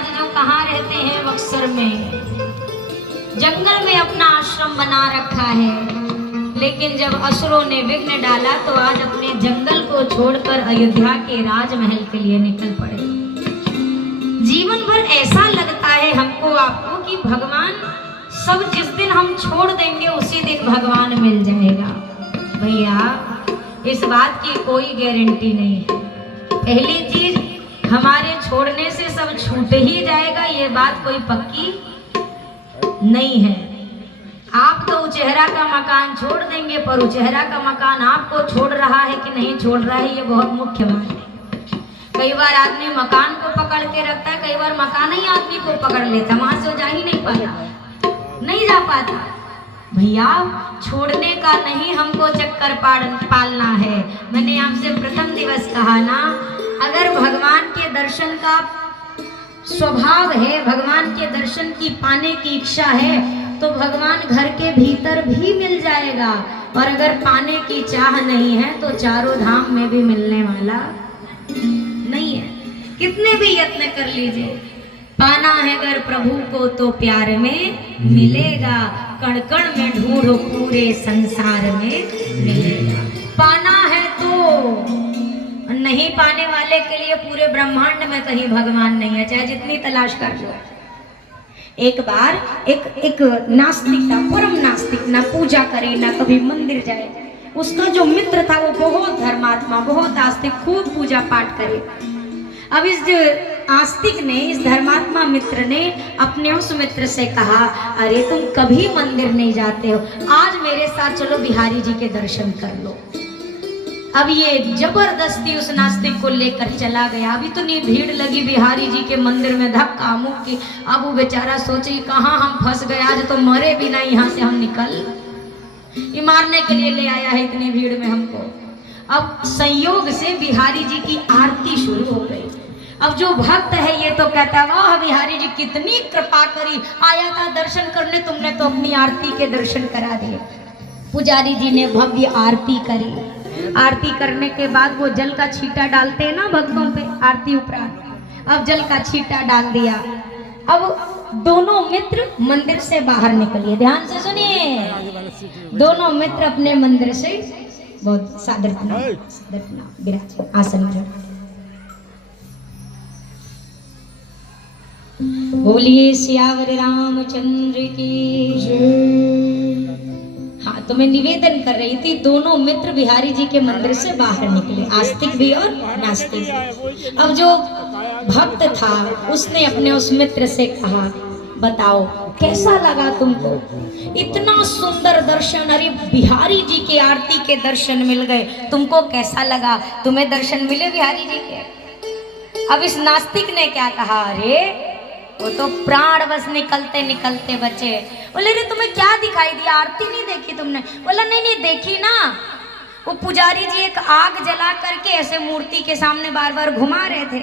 महाराज जो कहाँ रहते हैं, बक्सर में जंगल में अपना आश्रम बना रखा है। लेकिन जब असुरों ने विघ्न डाला तो आज अपने जंगल को छोड़कर अयोध्या के राजमहल के लिए निकल पड़े। जीवन भर ऐसा लगता है हमको आपको कि भगवान सब जिस दिन हम छोड़ देंगे उसी दिन भगवान मिल जाएगा। भैया इस बात की कोई गारंटी नहीं है। पहली चीज, हमारे छोड़ने से सब छूट ही जाएगा, ये बात कोई पक्की नहीं है। आप तो उचेहरा का मकान छोड़ देंगे, पर उचेहरा का मकान आपको छोड़ रहा है कि नहीं छोड़ रहा है, ये बहुत मुख्य बात है। कई बार आदमी मकान को पकड़ के रखता है, कई बार मकान ही आदमी को पकड़ लेता, वहां से जा ही नहीं पाता, नहीं जा पाता। भैया छोड़ने का नहीं हमको चक्कर पालना है। मैंने आपसे प्रथम दिवस कहा ना, अगर भगवान के दर्शन का स्वभाव है, भगवान के दर्शन की पाने की इच्छा है, तो भगवान घर के भीतर भी मिल जाएगा। और अगर पाने की चाह नहीं है तो चारों धाम में भी मिलने वाला नहीं है। कितने भी यत्न कर लीजिए, पाना है अगर प्रभु को तो प्यार में मिलेगा। कण कण में ढूंढो पूरे संसार में मिलेगा। पाना है तो, नहीं पाने वाले के लिए पूरे ब्रह्मांड में कहीं भगवान नहीं है, चाहे जितनी तलाश कर लो। एक बार एक नास्तिक था, परम नास्तिक, ना पूजा करे ना कभी मंदिर जाए। उसका जो मित्र था वो बहुत धर्मात्मा, बहुत आस्तिक, खूब पूजा पाठ करे। अब इस आस्तिक ने, इस धर्मात्मा मित्र ने अपने उस मित्र से कहा, अरे तुम कभी मंदिर नहीं जाते हो, आज मेरे साथ चलो बिहारी जी के दर्शन कर लो। अब ये जबरदस्ती उस नास्तिक को लेकर चला गया। अभी तो नहीं भीड़ लगी बिहारी जी के मंदिर में, धक्का मुक्की। अब वो बेचारा सोचे कहाँ हम फंस गए, आज तो मरे भी नहीं, यहाँ से हम निकल, ये मारने के लिए ले आया है इतनी भीड़ में हमको। अब संयोग से बिहारी जी की आरती शुरू हो गई। अब जो भक्त है ये तो कहता, वाह बिहारी जी कितनी कृपा करी, आया था दर्शन करने, तुमने तो अपनी आरती के दर्शन करा दिए। पुजारी जी ने भव्य आरती करी। आरती करने के बाद वो जल का छींटा डालते हैं ना भक्तों पे आरती उपरांत, अब जल का छींटा डाल दिया। अब दोनों मित्र मंदिर से बाहर निकलिए, ध्यान से सुनिए। दोनों मित्र अपने मंदिर से बहुत सादर विराज आसन ग्रहण। बोलिए सियावर रामचंद्र की जय। हाँ, तो मैं निवेदन कर रही थी, दोनों मित्र बिहारी जी के मंदिर से बाहर निकले, आस्तिक भी और नास्तिक भी। अब जो भक्त था उसने अपने उस मित्र से कहा, बताओ कैसा लगा तुमको, इतना सुंदर दर्शन, अरे बिहारी जी की आरती के दर्शन मिल गए, तुमको कैसा लगा, तुम्हें दर्शन मिले बिहारी जी के। अब इस नास्तिक ने क्या कहा, अरे वो तो प्राण बस निकलते निकलते बचे। बोले रे तुम्हें क्या दिखाई दिया, आरती नहीं देखी तुमने? बोला नहीं नहीं देखी ना, वो पुजारी जी एक आग जला करके ऐसे मूर्ति के सामने बार बार घुमा रहे थे,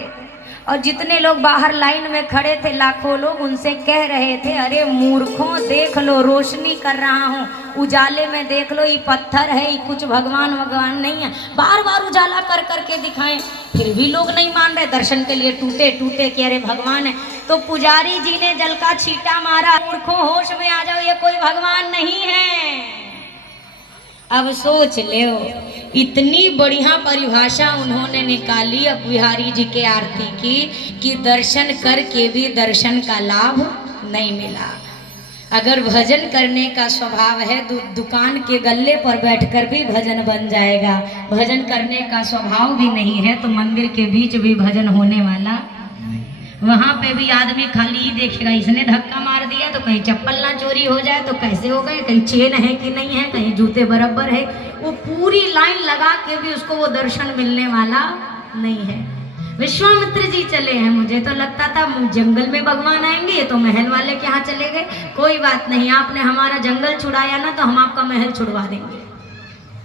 और जितने लोग बाहर लाइन में खड़े थे लाखों लोग उनसे कह रहे थे, अरे मूर्खों देख लो, रोशनी कर रहा हूँ, उजाले में देख लो, ये पत्थर है, ये कुछ भगवान भगवान नहीं है। बार बार उजाला कर करके दिखाएं, फिर भी लोग नहीं मान रहे, दर्शन के लिए टूटे टूटे कि अरे भगवान है। तो पुजारी जी ने जल का छींटा मारा, मूर्खों होश में आ जाओ, ये कोई भगवान नहीं है। अब सोच लो, इतनी बढ़िया परिभाषा उन्होंने निकाली अब बिहारी जी के आरती की, कि दर्शन करके भी दर्शन का लाभ नहीं मिला। अगर भजन करने का स्वभाव है तो दुकान के गल्ले पर बैठकर भी भजन बन जाएगा। भजन करने का स्वभाव भी नहीं है तो मंदिर के बीच भी भजन होने वाला, वहां पे भी आदमी खाली ही देखेगा, इसने धक्का मार दिया तो कहीं चप्पल ना चोरी हो जाए तो कैसे हो गए, कहीं चेन है कि नहीं है, कहीं जूते बराबर है, वो पूरी लाइन लगा के भी उसको वो दर्शन मिलने वाला नहीं है। विश्वामित्र जी चले हैं, मुझे तो लगता था जंगल में भगवान आएंगे, ये तो महल वाले के यहाँ चले गए। कोई बात नहीं, आपने हमारा जंगल छुड़ाया ना तो हम आपका महल छुड़वा देंगे।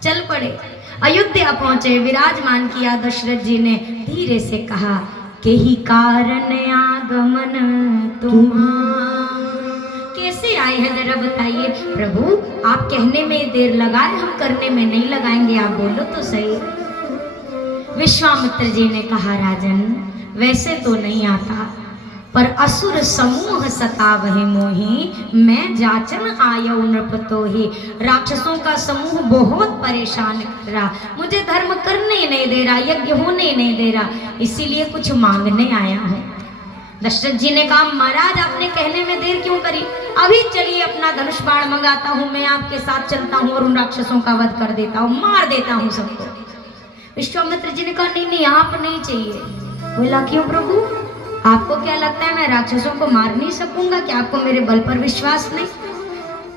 चल पड़े, अयोध्या पहुंचे, विराजमान किया। दशरथ जी ने धीरे से कहा, के ही कारण आगमन तुम्हारा, कैसे आए हैं जरा बताइए। प्रभु आप कहने में देर लगाए, हम करने में नहीं लगाएंगे, आप बोलो तो सही। विश्वामित्र जी ने कहा, राजन वैसे तो नहीं आता, पर असुर समूह सतावहि मोहि, मैं जाचन आयो नृप तोहि। राक्षसों का समूह बहुत परेशान कर रहा, मुझे धर्म करने ही नहीं दे रहा, यज्ञ होने ही नहीं दे रहा, इसीलिए कुछ मांगने आया हूँ। दशरथ जी ने कहा महाराज आपने कहने में देर क्यों करी, अभी चलिए अपना धनुष बाण मंगाता हूँ, मैं आपके साथ चलता हूँ और उन राक्षसों का वध कर देता हूँ, मार देता हूँ सबको। विश्वामित्र जी ने कहा नहीं नहीं आप नहीं चाहिए। बोला क्यों प्रभु, आपको क्या लगता है मैं राक्षसों को मार नहीं सकूंगा, क्या आपको मेरे बल पर विश्वास नहीं?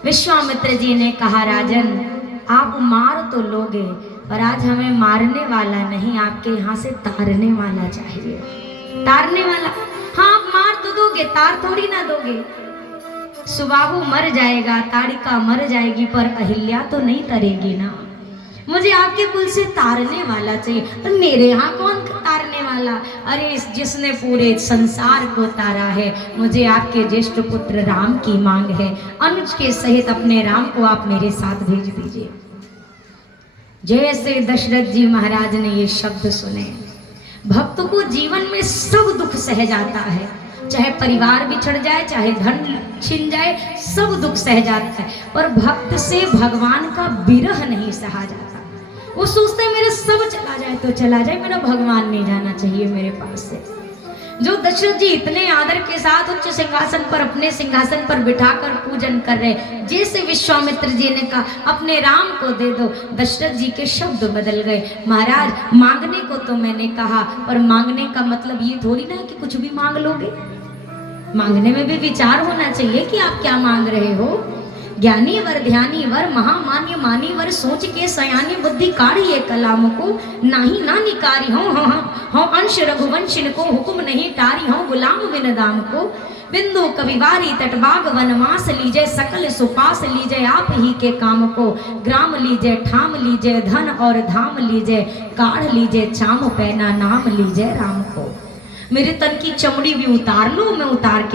विश्वामित्र जी ने कहा राजन आप मार तो लोगे, पर आज हमें मारने वाला नहीं, आपके यहाँ से तारने वाला चाहिए। तारने वाला? हाँ आप मार तो दोगे, तार थोड़ी ना दोगे। सुबाहु मर जाएगा, ताड़िका मर जाएगी, पर अहिल्या तो नहीं तरेगी ना। मुझे आपके कुल से तारने वाला चाहिए। पर मेरे यहाँ कौन तारने वाला? अरे जिसने पूरे संसार को तारा है, मुझे आपके ज्येष्ठ पुत्र राम की मांग है। अनुज के सहित अपने राम को आप मेरे साथ भेज दीजिए। जैसे दशरथ जी महाराज ने ये शब्द सुने, भक्त को जीवन में सब दुख सह जाता है, चाहे परिवार बिछड़ जाए, चाहे धन छिन जाए, सब दुख सह जाता है, पर भक्त से भगवान का विरह नहीं सहा जाता। वो सोचते हैं मेरे सब चला जाए तो चला जाए, मेरा भगवान नहीं जाना चाहिए मेरे पास से। जो दशरथ जी इतने आदर के साथ उच्च सिंहासन पर अपने सिंहासन पर बिठाकर पूजन कर रहे, जैसे विश्वामित्र जी ने कहा अपने राम को दे दो, दशरथ जी के शब्द बदल गए। महाराज मांगने को तो मैंने कहा, पर मांगने का मतलब ये थोड़ी ना कि कुछ भी मांग लोगे। मांगने में भी विचार होना चाहिए कि आप क्या मांग रहे हो। ज्ञानी वर ध्यानी वर महामान्य मानी वर, सोच के सयानी बुद्धि काढ़िए कलाम को, नाही ना निकारी हो अंश रघुवंशिन को, हुक्म नहीं टारी हो गुलाम बिन दाम को। बिंदु कविवारी तटबाग वनवास लीजय, सकल सुपास लीजय आप ही के काम को। ग्राम लीजय ठाम लीजय, धन और धाम लीजय, काढ़ लीजय चाम पैना, नाम लीजय राम को। मेरे तन की चमड़ी भी उतार लो, मैं उतार के